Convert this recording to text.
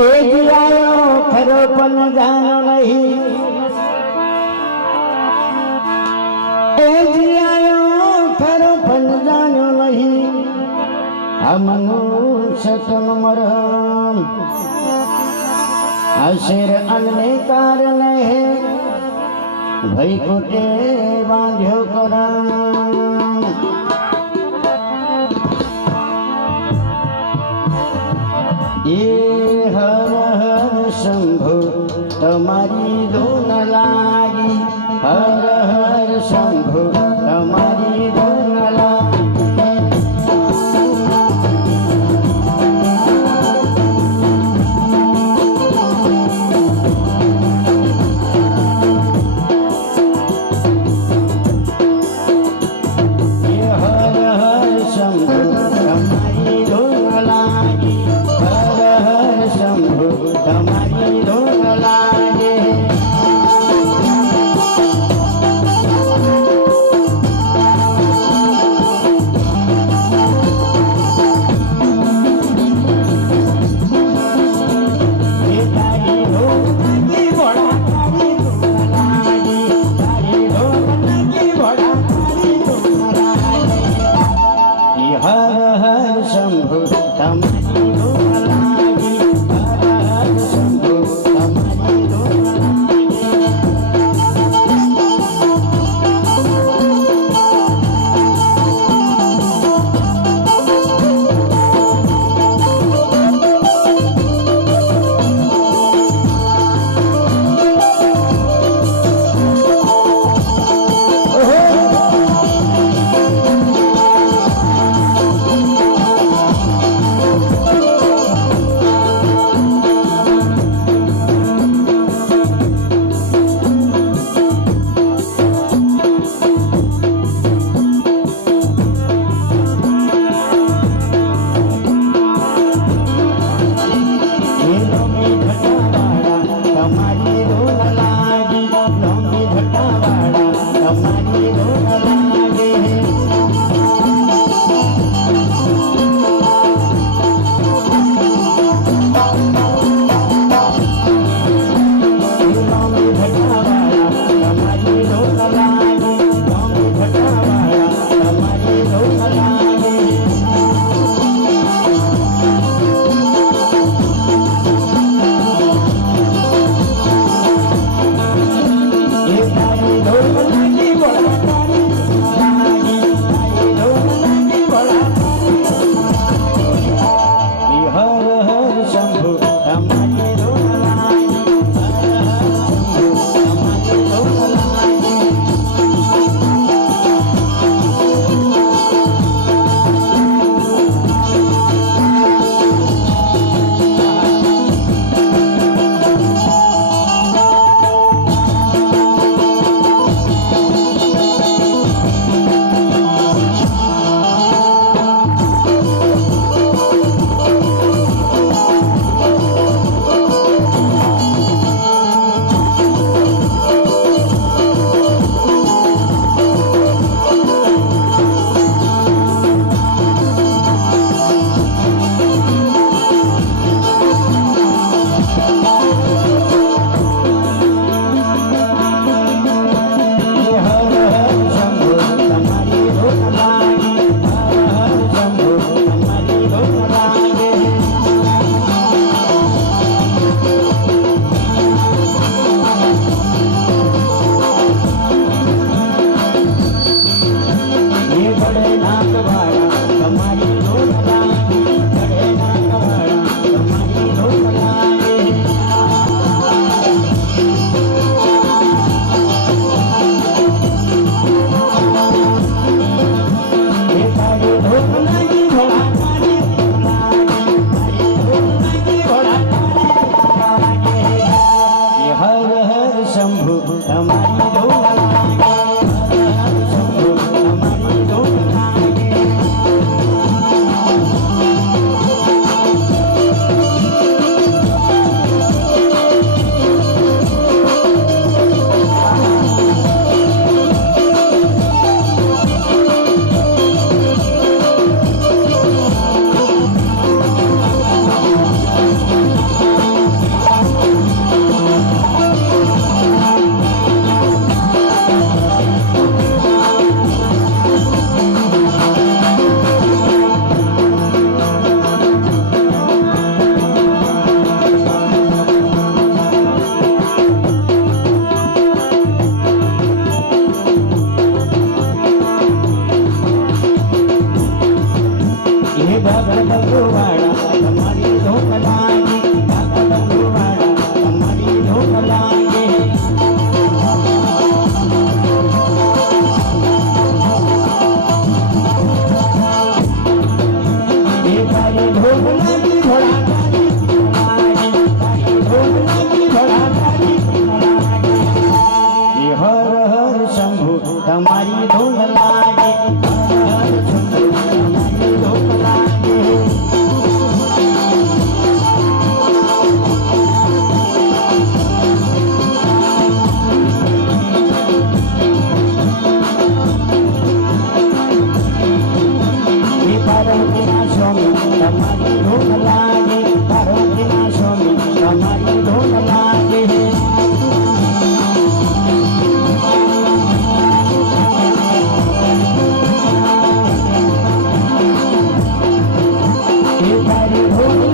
ए जी आयो खरो पन जानो नहीं, ए जी आयो खरो पन जानो नहीं, मनुष्य तन मरम अशेर अन्य कारण है भई कोटे बांध्यो करम। ये हर हर शंभु तुम्हारी धुन लागी, हर हर शंभु तुम्हारी धुन लागी। ये हर हर शंभु तुम्हारी धुन लागी, हर हर शंभु तुम्हारी धुन लागे। ये तारी धुन लागी बड़ा तारी धुन लागी, तारी धुन लागी बड़ा तारी धुन लागी। ये हर हर शंभु तुम्हारी धुन लागी, हर हर शंभु तुम्हारी धुन लागी। ભોળા તારી ધૂન લાગે તારી ધૂન લાગી ભોળા તારી ધૂન લાગે એ હર હર શંભુ તમારી ધૂન લાગે હર હર શંભુ તમારી ધૂન લાગે પાર્વતીના સ્વામી તમારી ધૂન લાગે પાર્વતીના સ્વામી તમારી ધૂન લાગે તારી ધૂન